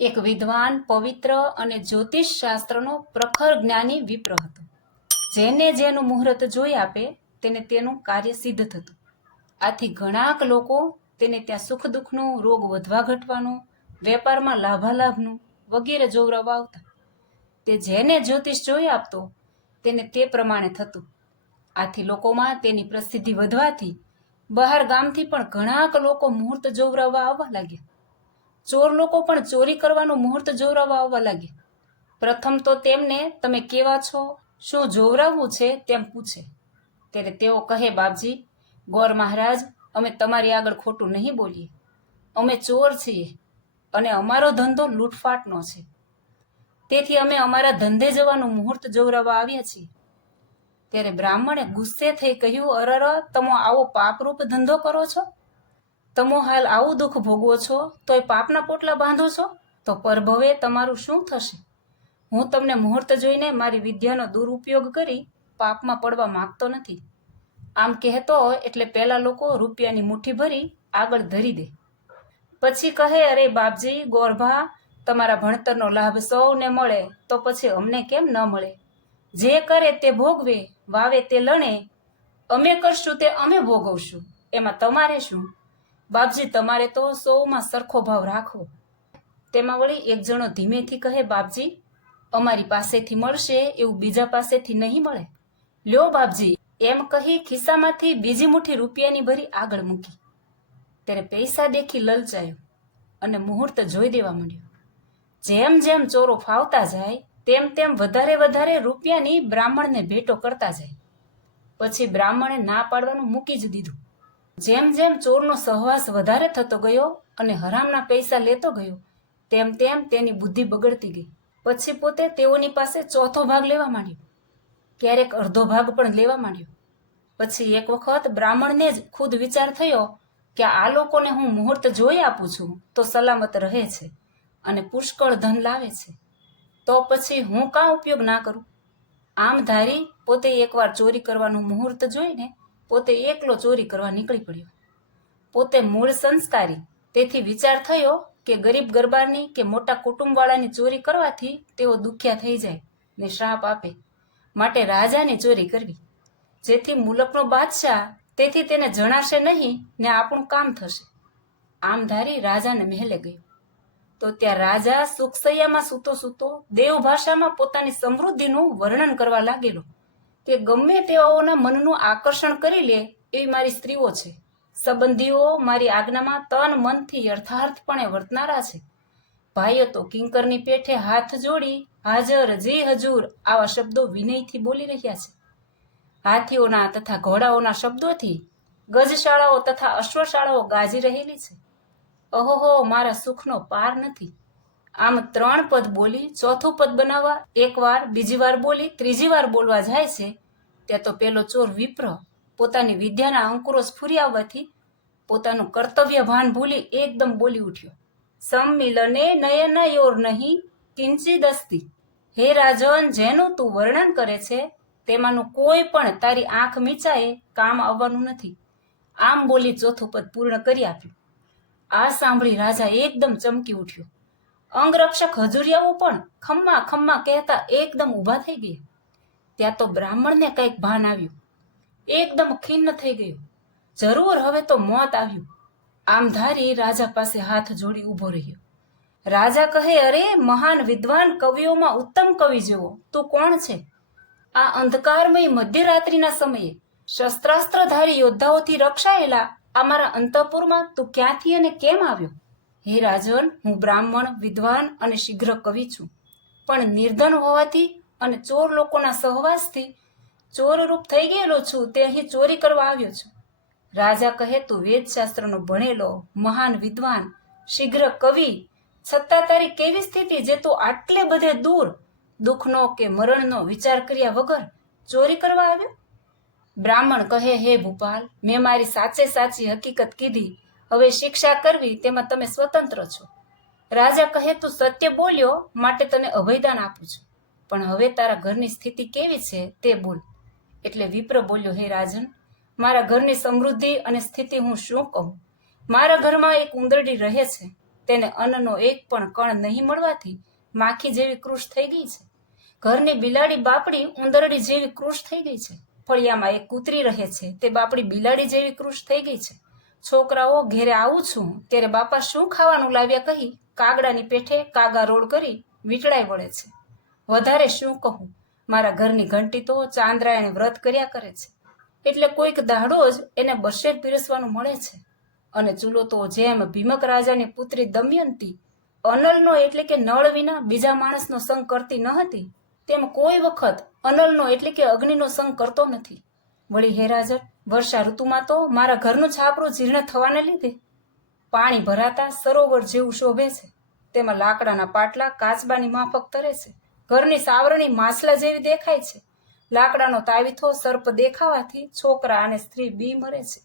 એક વિદ્વાન, પવિત્ર અને જ્યોતિષ શાસ્ત્રનો પ્રખર જ્ઞાની વિપ્ર હતો. જેને જેનું મુહૂર્ત જોઈ આપે તેને તેનું કાર્ય સિદ્ધ થતું. આથી ઘણાક લોકો તેને ત્યાં સુખ દુઃખનું, રોગ વધવા ઘટવાનું, વેપારમાં લાભાલાભનું વગેરે જોવરાવવા આવતા. તે જેને જ્યોતિષ જોઈ આપતો તેને તે પ્રમાણે થતું. આથી લોકોમાં તેની પ્રસિદ્ધિ વધવાથી બહાર ગામથી પણ ઘણાક લોકો મુહૂર્ત જોવરાવવા આવવા લાગ્યા. ચોર લોકો પણ ચોરી કરવાનું મુહૂર્ત જોવરાવવા આવવા લાગ્યા. પ્રથમ તો તેમને તમે કેવા છો, શું જોવરાવવું છે તેમ પૂછે. ત્યારે તેઓ કહે, બાપજી, ગોર મહારાજ, અમે તમારી આગળ ખોટું નહીં બોલીએ. અમે ચોર છીએ અને અમારો ધંધો લૂંટફાટનો છે. તેથી અમે અમારા ધંધે જવાનું મુહૂર્ત જોવરાવવા આવ્યા છીએ. ત્યારે બ્રાહ્મણે ગુસ્સે થઈ કહ્યું, અરર, તમે આવો પાપરૂપ ધંધો કરો છો? તમે હાલ આવું દુઃખ ભોગવો છો તોય પાપના પોટલા બાંધો છો? તો પરભવે તમારું શું થશે? હું તમને મુહૂર્ત જોઈને મારી વિદ્યાનો દુરુપયોગ કરી પાપમાં પડવા માંગતો નથી. આમ કહેતો એટલે પેલા લોકો રૂપિયાની મુઠ્ઠી ભરી આગળ ધરી દે. પછી કહે, અરે બાપજી, ગોરભા, તમારા ભણતરનો લાભ સૌને મળે તો પછી અમને કેમ ન મળે? જે કરે તે ભોગવે, વાવે તે લણે, અમે કરશું તે અમે ભોગવશું, એમાં તમારે શું? બાપજી, તમારે તો સૌમાં સરખો ભાવ રાખવો. તેમાં વળી એક જણો ધીમેથી કહે, બાપજી, અમારી પાસેથી મળશે એવું બીજા પાસેથી નહીં મળે. લ્યો બાપજી, એમ કહી ખિસ્સામાંથી બીજી મુઠ્ઠી રૂપિયાની ભરી આગળ મૂકી. ત્યારે પૈસા દેખી લલચાયો અને મુહૂર્ત જોઈ દેવા માંડ્યો. જેમ જેમ ચોરો ફાવતા જાય તેમ તેમ વધારે વધારે રૂપિયાની બ્રાહ્મણને ભેટો કરતા જાય. પછી બ્રાહ્મણે ના પાડવાનું મૂકી જ દીધું. જેમ જેમ ચોરનો સહવાસ વધારે થતો ગયો અને હરામના પૈસા લેતો ગયો તેમ તેમ તેની બુદ્ધિ બગડતી ગઈ. પછી પોતે તેઓની પાસે ચોથો ભાગ લેવા માંડ્યો, ક્યારેક અડધો ભાગ પણ લેવા માંડ્યો. પછી એક વખત બ્રાહ્મણને જ ખુદ વિચાર થયો કે આ લોકોને હું મુહૂર્ત જોઈ આપું છું તો સલામત રહે છે અને પુષ્કળ ધન લાવે છે, તો પછી હું કાં ઉપયોગ ના કરું? આમ ધારી પોતે એકવાર ચોરી કરવાનું મુહૂર્ત જોઈને પોતે એકલો ચોરી કરવા નીકળી પડ્યો. પોતે મૂળ સંસ્કારી, તેથી વિચાર થયો કે ગરીબ ગરબારની કે મોટા કુટુંબવાળાની ચોરી કરવાથી તેઓ દુખ્યા થઈ જાય ને શ્રાપ આપે, માટે રાજાની ચોરી કરવી, જેથી મુલકનો બાદશાહ, તેથી તેને જણાશે નહીં ને આપણું કામ થશે. આમ ધારી રાજાને મહેલે ગયો. તો ત્યાં રાજા સુખસૈયામાં સૂતો સૂતો દેવ ભાષામાં પોતાની સમૃદ્ધિનું વર્ણન કરવા લાગેલો કે ગમે તેઓના મનનું આકર્ષણ કરી લે એવી મારી સ્ત્રીઓ છે. સંબંધીઓ મારી આજ્ઞામાં તન મનથી યથાર્થપણે વર્તનારા છે. ભાઈઓ તો કિંકરની પેઠે હાથ જોડી હાજર જી હજુર આવા શબ્દો વિનયથી બોલી રહ્યા છે. હાથીઓના તથા ઘોડાઓના શબ્દોથી ગજશાળાઓ તથા અશ્વશાળાઓ ગાજી રહેલી છે. અહોહો, મારા સુખનો પાર નથી. આમ 3 પદ બોલી ચોથું પદ બનાવવા એકવાર, બીજી વાર બોલી ત્રીજી વાર બોલવા જાય છે ત્યાં તો પેલો ચોર વિપ્ર પોતાની વિદ્યાના અંકુરો સ્ફુરી આવવાથી પોતાનું કર્તવ્ય ભાન ભૂલી એકદમ બોલી ઉઠ્યો, સંમિલને નયનયોર નહીં કિંચિદસ્તિ. હે રાજન, જેનું તું વર્ણન કરે છે તેમાંનું કોઈ પણ તારી આંખ મીચાએ કામ આવવાનું નથી. આમ બોલી ચોથું પદ પૂર્ણ કરી આપ્યું. આ સાંભળી રાજા એકદમ ચમકી ઉઠ્યો. અંગરક્ષક હજુરિયાઓ પણ ખમ્મા ખમ્મા કહેતા એકદમ ઊભા થઈ ગયા. ત્યાં તો બ્રાહ્મણને કંઈક ભાન આવ્યું, એકદમ ખિન્ન થઈ ગયો. જરૂર હવે તો મોત આવ્યું. આમ ધારી રાજા પાસે હાથ જોડી ઊભો રહ્યો. રાજા કહે, અરે મહાન વિદ્વાન, કવિઓમાં ઉત્તમ કવિ જેવો તું કોણ છે? આ અંધકારમય મધ્યરાત્રિના સમયે શસ્ત્રાસ્ત્રધારી યોદ્ધાઓથી રક્ષાયેલા આ મારા અંતઃપુરમાં તું ક્યાંથી અને કેમ આવ્યો? હે રાજન, હું બ્રાહ્મણ, વિદ્વાન અને શીઘ્ર કવિ છું, પણ નિર્ધન હોવાથી અને ચોર લોકોના સહવાસથી ચોરરૂપ થઈ ગયેલો છું તે અહીં ચોરી કરવા આવ્યો છું. રાજા કહે, તું વેદશાસ્ત્રનો ભણેલો મહાન વિદ્વાન, શીઘ્ર કવિ, છતાં તારી કેવી સ્થિતિ જે તું આટલે બધે દૂર દુઃખનો કે મરણનો વિચાર કર્યા વગર ચોરી કરવા આવ્યો? બ્રાહ્મણ કહે, હે ભૂપાલ, મેં મારી સાચે સાચી હકીકત કીધી, હવે શિક્ષા કરવી તેમાં તમે સ્વતંત્ર છો. રાજા કહે, તું સત્ય બોલ્યો માટે તને અભયદાન આપું છું, પણ હવે તારા ઘરની સ્થિતિ કેવી છે તે બોલ. એટલે વિપ્ર બોલ્યો, હે રાજન, મારા ઘરની સમૃદ્ધિ અને સ્થિતિ હું શું કહું? મારા ઘરમાં એક ઉંદરડી રહે છે તેને અન્નનો એક પણ કણ નહીં મળવાથી માખી જેવી કૃશ થઈ ગઈ છે. ઘરની બિલાડી બાપડી ઉંદરડી જેવી કૃશ થઈ ગઈ છે. ફળિયામાં એક કૂતરી રહે છે, તે બાપડી બિલાડી જેવી કૃશ થઈ ગઈ છે. છોકરાઓ ઘેરે આવું છું ત્યારે બાપા શું ખાવાનું લાવ્યા કહી કાગડાની પેઠે કાગા રોડ કરી વીંટળાઈ વળે છે. વધારે શું કહું, મારા ઘરની ઘંટી તો ચાંદ્રાયણે વ્રત કર્યા કરે છે, એટલે કોઈક દાડો જ એને બશેર પીરસવાનું મળે છે. અને ચૂલો તો જેમ ભીમક રાજાની પુત્રી દમયંતી અનલનો એટલે કે નળ વિના બીજા માણસનો સંગ કરતી ન હતી, તેમ કોઈ વખત અનલનો એટલે કે અગ્નિનો સંગ કરતો નથી. વળી હે રાજન, વર્ષા ઋતુમાં તો મારા ઘરનું છાપરું જીર્ણ થવાને લીધે પાણી ભરાતા સરોવર જેવું શોભે છે. તેમાં લાકડાના પાટલા કાચબાની માફક તરે છે. ઘરની સાવરણી માછલા જેવી દેખાય છે. લાકડાનો તાવીથો સર્પ દેખાવાથી છોકરા અને સ્ત્રી બી મરે છે.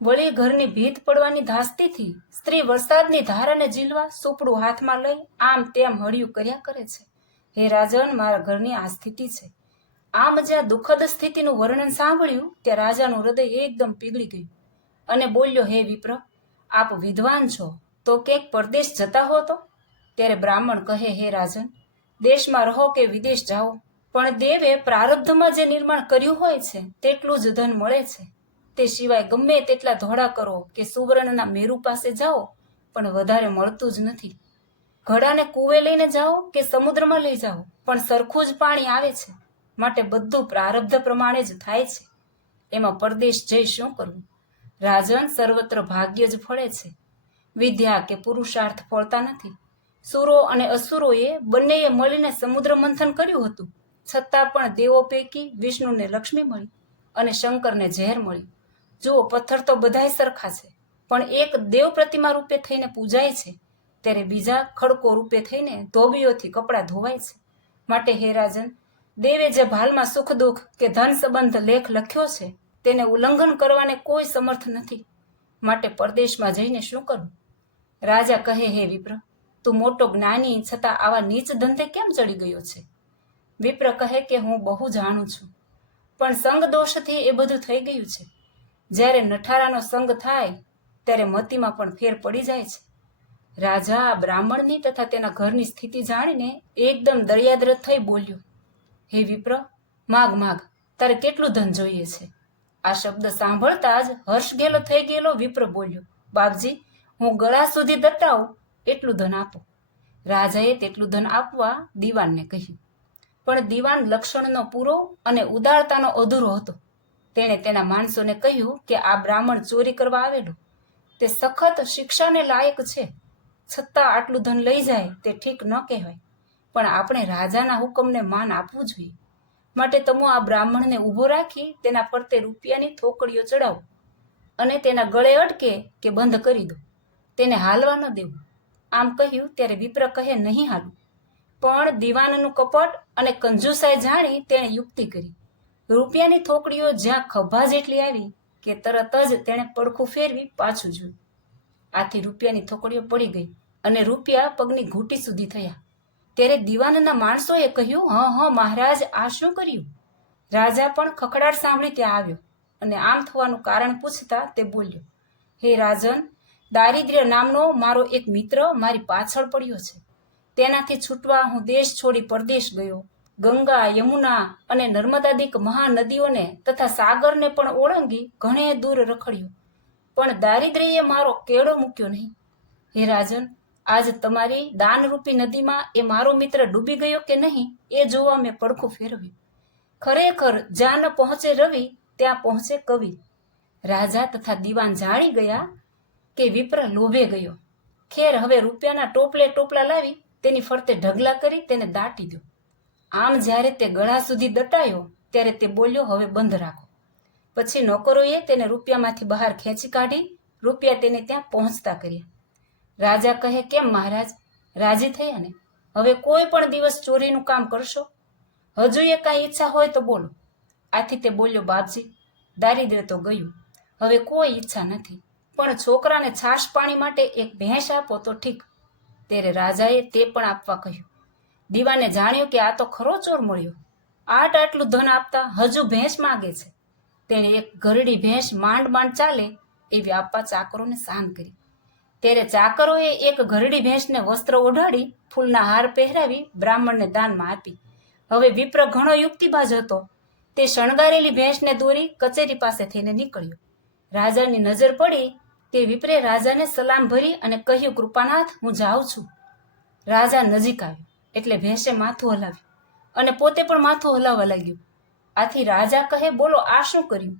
વળી ઘરની ભીત પડવાની ધાસ્તીથી સ્ત્રી વરસાદની ધારાને ઝીલવા સુપડું હાથમાં લઈ આમ તેમ હળિયું કર્યા કરે છે. હે રાજન, મારા ઘરની આ સ્થિતિ છે. આમ જ્યાં દુઃખદ સ્થિતિનું વર્ણન સાંભળ્યું ત્યાં રાજાનું હૃદય એકદમ પીગળી ગયું અને બોલ્યો, હે વિપ્ર, આપ વિદ્વાન છો તો ક્યાંક પરદેશ જતા હો તો? ત્યારે બ્રાહ્મણ કહે, હે રાજન, દેશમાં રહો કે વિદેશ જાઓ, પણ દેવે પ્રારબ્ધમાં જે નિર્માણ કર્યું હોય છે તેટલું જ ધન મળે છે. તે સિવાય ગમે તેટલા ધોળા કરો કે સુવર્ણના મેરુ પાસે જાઓ, પણ વધારે મળતું જ નથી. ઘડાને કૂવે લઈને જાઓ કે સમુદ્રમાં લઈ જાઓ, પણ સરખું જ પાણી આવે છે. માટે બધું પ્રારબ્ધ પ્રમાણે જ થાય છે. એમાં પરદેશ જઈ શું કરવું? રાજન, સર્વત્ર ભાગ્ય જ ફળે છે, વિદ્યા કે પુરુષાર્થ ફળતા નથી. સુરો અને અસુરોએ બંનેએ મળીને સમુદ્ર મંથન કર્યું હતું, છતાં પણ દેવો પૈકી વિષ્ણુને લક્ષ્મી મળી અને શંકરને ઝેર મળ્યું. જુઓ, પથ્થર તો બધાય સરખા છે, પણ એક દેવ પ્રતિમા રૂપે થઈને પૂજાય છે, ત્યારે બીજા ખડકો રૂપે થઈને ધોબીઓથી કપડાં ધોવાય છે. માટે હે રાજન, દેવે જે ભાલમાં સુખ દુઃખ કે ધન સંબંધ લેખ લખ્યો છે તેને ઉલ્લંઘન કરવાને કોઈ સમર્થ નથી. માટે પરદેશમાં જઈને શું કરવું? રાજા કહે, હે વિપ્ર, તું મોટો જ્ઞાની છતાં આવા નીચ ધંધે કેમ ચડી ગયો છે? વિપ્ર કહે કે હું બહુ જાણું છું, પણ સંગ દોષથી એ બધું થઈ ગયું છે. જ્યારે નઠારાનો સંગ થાય ત્યારે મતીમાં પણ ફેર પડી જાય છે. રાજા બ્રાહ્મણની તથા તેના ઘરની સ્થિતિ જાણીને એકદમ દરિયાદ્ર થઈ બોલ્યો, હે વિપ્ર, માગ માગ, તારે કેટલું ધન જોઈએ છે? આ શબ્દ સાંભળતા જ હર્ષ ગેલો થઈ ગયેલો વિપ્ર બોલ્યો, બાપજી, હું ગળા સુધી દટાવું એટલું ધન આપો. રાજાએ તેટલું ધન આપવા દીવાનને કહ્યું, પણ દીવાન લક્ષણનો પૂરો અને ઉદારતાનો અધૂરો હતો. તેણે તેના માણસોને કહ્યું કે આ બ્રાહ્મણ ચોરી કરવા આવેલો, તે સખત શિક્ષાને લાયક છે, છતાં આટલું ધન લઈ જાય તે ઠીક ન કહેવાય. પણ આપણે રાજાના હુકમને માન આપવું જોઈએ. માટે તમે આ બ્રાહ્મણને ઊભો રાખી તેના ફરતે રૂપિયાની થોકડીઓ ચડાવો અને તેના ગળે અટકે કે બંધ કરી દો, તેને હાલવા ન દેવું. આમ કહ્યું ત્યારે વિપ્ર કહે, નહીં હાલું. પણ દીવાનનું કપટ અને કંજુસાઈ જાણી તેણે યુક્તિ કરી. રૂપિયાની થોકડીઓ જ્યાં ખભા જેટલી આવી કે તરત જ તેણે પડખું ફેરવી પાછું જોયું. આથી રૂપિયાની થોકડીઓ પડી ગઈ અને રૂપિયા પગની ઘૂંટી સુધી થયા. ત્યારે દીવાનના માણસોએ કહ્યું, હ મહારાજ, આ શું કર્યું? રાજા પણ ખખડાટ સાંભળી ત્યાં આવ્યો અને આમ થવાનું કારણ પૂછતા તે બોલ્યો, હે રાજન, દારિદ્ર્ય નામનો મારો એક મિત્ર મારી પાછળ પડ્યો છે. તેનાથી છૂટવા હું દેશ છોડી પરદેશ ગયો. ગંગા, યમુના અને નર્મદાદિક મહાનદીઓને તથા સાગરને પણ ઓળંગી ઘણે દૂર રખડ્યો, પણ દારિદ્ર્યએ મારો કેળો મૂક્યો નહીં. હે રાજન, આજ તમારી દાનરૂપી નદીમાં એ મારો મિત્ર ડૂબી ગયો કે નહીં એ જોવા મેં પડખું ફેરવ્યું. ખરેખર જ્યાં ન પહોંચે રવિ ત્યાં પહોંચે કવિ. રાજા તથા દીવાન જાણી ગયા કે વિપ્ર લોભે ગયો. ખેર, હવે રૂપિયાના ટોપલે ટોપલા લાવી તેની ફરતે ઢગલા કરી તેને દાટી દો. આમ જ્યારે તે ગળા સુધી દટાયો ત્યારે તે બોલ્યો, હવે બંધ રાખો. પછી નોકરોએ તેને રૂપિયામાંથી બહાર ખેંચી કાઢી રૂપિયા તેને ત્યાં પહોંચતા કર્યા. રાજા કહે, કેમ મહારાજ, રાજી થયા ને? હવે કોઈ પણ દિવસ ચોરીનું કામ કરશો? હજુ એ કાંઈ ઈચ્છા હોય તો બોલો. આથી તે બોલ્યો, બાપજી, દારિદ્ર્ય તો ગયું, હવે કોઈ ઈચ્છા નથી, પણ છોકરાને છાશ પાણી માટે એક ભેંસ આપો તો ઠીક. ત્યારે રાજાએ તે પણ આપવા કહ્યું. દીવાને જાણ્યું કે આ તો ખરો ચોર મળ્યો. આટલું ધન આપતા હજુ ભેંસ માગે છે. તેણે એક ઘરડી ભેંસ માંડ માંડ ચાલે એવી આપવા ચાકરોને સાન કરી. ત્યારે ચાકરોએ એક ઘરડી ભેંસને વસ્ત્ર ઓઢાડી ફૂલના હાર પહેરાવી બ્રાહ્મણને દાનમાં આપી. હવે વિપ્ર ઘણો યુક્તિબાજ હતો. તે શણગારેલી ભેંસને દોરી કચેરી પાસે થઈને નીકળ્યો. રાજાની નજર પડી તે વિપ્રે રાજાને સલામ ભરી અને કહ્યું, કૃપાનાથ, હું જાઉં છું. રાજા નજીક આવ્યો એટલે ભેંસે માથું હલાવ્યું અને પોતે પણ માથું હલાવવા લાગ્યું. આથી રાજા કહે, બોલો, આ શું કર્યું?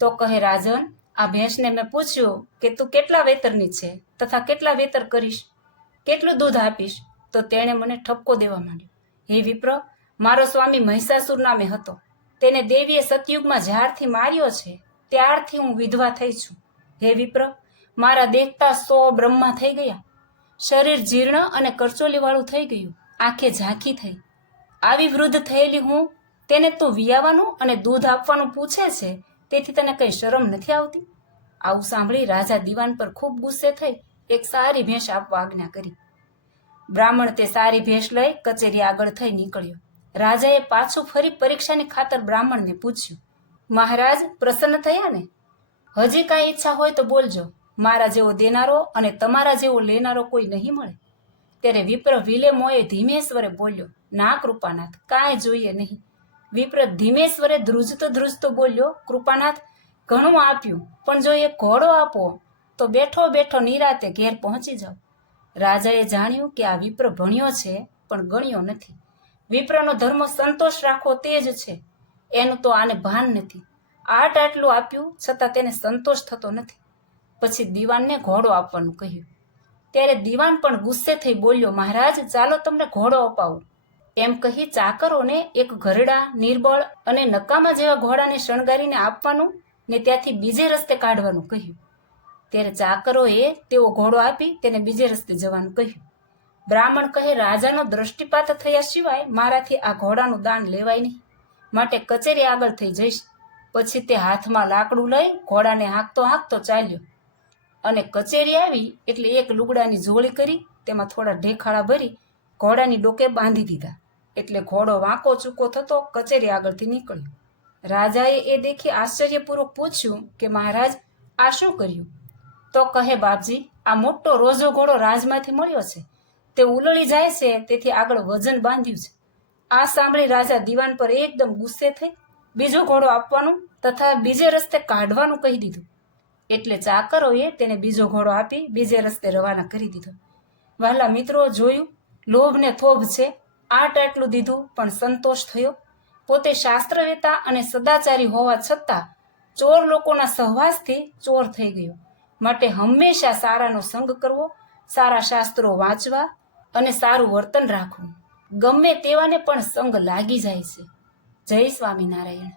તો કહે, રાજન, આ ભેંસને મેં પૂછ્યું કે તું કેટલા વેતરની છે તથા કેટલા વેતર કરીશ, કેટલું દૂધ આપીશ, તો તેણે મને ઠપકો દેવા માંડ્યો. હે વિપ્ર, મારો સ્વામી મહિષાસુર નામે હતો. તેને દેવીએ સતયુગમાં જ્યારથી માર્યો છે ત્યારથી હું વિધવા થઈ છું. હે વિપ્ર, મારા દેખતા 100 બ્રહ્મા થઈ ગયા. શરીર જીર્ણ અને કરચોલીવાળું થઈ ગયું. આંખે ઝાંખી થઈ. આવી વૃદ્ધ થયેલી હું, તેને તું વિયાવાનું અને દૂધ આપવાનું પૂછે છે, તેથી તને કઈ શરમ નથી આવતી? આવું સાંભળી રાજા દિવાન પર ખૂબ ગુસ્સે થઈ એક સારી ભેંસ આપવા આજ્ઞા કરી. બ્રાહ્મણ તે સારી ભેંસ લઈ કચેરી આગળ થઈ નીકળ્યો. રાજાએ પાછું ફરી પરીક્ષાની ખાતર બ્રાહ્મણને પૂછ્યું, મહારાજ, પ્રસન્ન થયા ને? હજી કાંઈ ઈચ્છા હોય તો બોલજો. મારા જેવો દેનારો અને તમારા જેવો લેનારો કોઈ નહીં મળે. ત્યારે વિપ્ર વિલે મોએ ધીમે સ્વરે બોલ્યો, ના કૃપાનાથ, કાંઈ જોઈએ નહીં. વિપ્ર ધીમે સ્વરે ધ્રુજતો ધ્રુજતો બોલ્યો, કૃપાનાથ, ઘણું આપ્યું, પણ જો એક ઘોડો આપો તો બેઠો બેઠો નિરાતે ઘેર પહોંચી જાવ. રાજાએ જાણ્યું કે આ વિપ્ર ભણ્યો છે પણ ગણ્યો નથી. વિપ્રનો ધર્મ સંતોષ રાખવો તે જ છે. એનું તો આને ભાન નથી. આટલું આપ્યું છતાં તેને સંતોષ થતો નથી. પછી દીવાનને ઘોડો આપવાનું કહ્યું. ત્યારે દીવાન પણ ગુસ્સે થઈ બોલ્યો, મહારાજ, ચાલો તમને ઘોડો અપાવું. એમ કહી ચાકરોને એક ઘરડા, નિર્બળ અને નકામા જેવા ઘોડાને શણગારીને આપવાનું ને ત્યાંથી બીજે રસ્તે કાઢવાનું કહ્યું. ત્યારે ચાકરોએ તેવો ઘોડો આપી તેને બીજે રસ્તે જવાનું કહ્યું. બ્રાહ્મણ કહે, રાજાનો દ્રષ્ટિપાત થયા સિવાય મારાથી આ ઘોડાનું દાન લેવાય નહીં, માટે કચેરી આગળ થઈ જઈશ. પછી તે હાથમાં લાકડું લઈ ઘોડાને હાંકતો હાંકતો ચાલ્યો અને કચેરી આવી એટલે એક લુગડાની જોળી કરી તેમાં થોડા ઢેખાડા ભરી ઘોડાની ડોકે બાંધી દીધા. એટલે ઘોડો વાંકો ચૂકો થતો કચેરી આગળથી નીકળ્યો. રાજાએ એ દેખી આશ્ચર્યપૂર્વક પૂછ્યું કે મહારાજ, આ શું કર્યું? તો કહે, બાપજી, આ મોટો રોજો ઘોડો રાજમાંથી મળ્યો છે. તે ઉલળી જાય છે, તેથી આગળ વજન બાંધ્યું છે. આ સાંભળી રાજા દિવાન પર એકદમ ગુસ્સે થઈ બીજો ઘોડો આપવાનું તથા બીજે રસ્તે કાઢવાનું કહી દીધું. એટલે ચાકરોએ તેને બીજો ઘોડો આપી બીજે રસ્તે રવાના કરી દીધો. વહાલા મિત્રો, જોયું, લોભ ને થોભ છે. આટલું દીધું પણ સંતોષ થયો. પોતે શાસ્ત્રવેતા અને સદાચારી હોવા છતાં ચોર લોકોના સહવાસથી ચોર થઈ ગયો. માટે હંમેશા સારાનો સંગ કરવો, સારા શાસ્ત્રો વાંચવા અને સારું વર્તન રાખવું. ગમે તેવાને પણ સંગ લાગી જાય છે. જય સ્વામિનારાયણ.